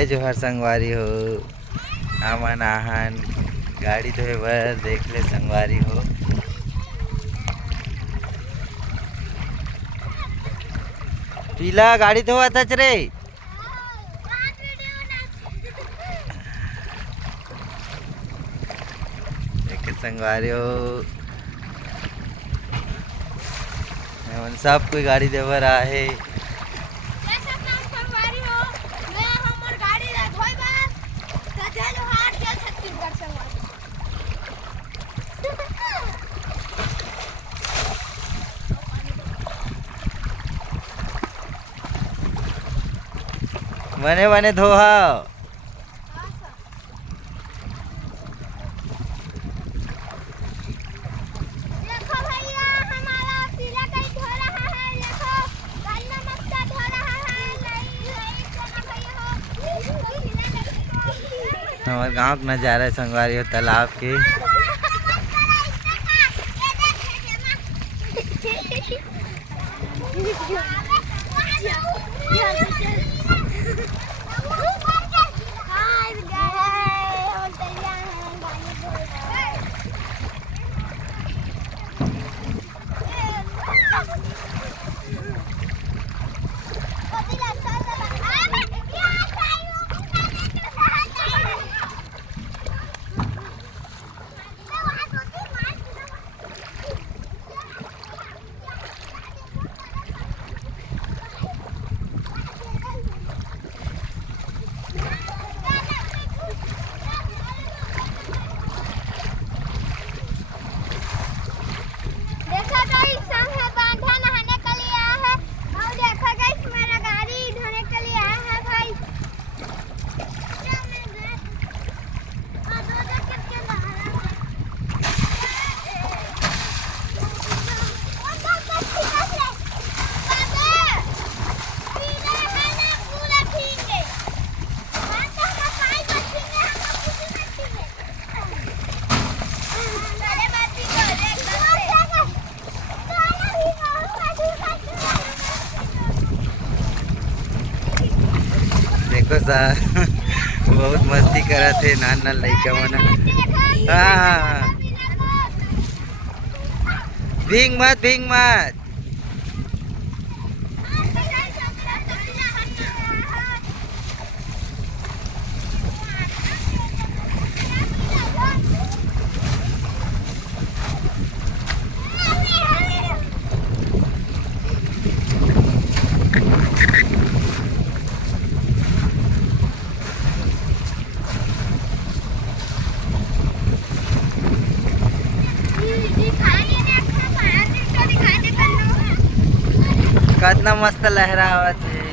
जोहार संगवारी हो आमन आहन गाड़ी धोए बर देख ले संगवारी हो। पीला गाड़ी धोआ था रे। देख संगवारी हो सब कोई गाड़ी देवर आहे। बने बने धोहा हमारे गांव का नज़ारा संगवारी हो तालाब के। देखो सा बहुत मस्ती करत थे नान नान लइका मन। हाँ भींग मत कितना मस्त लहरावत है।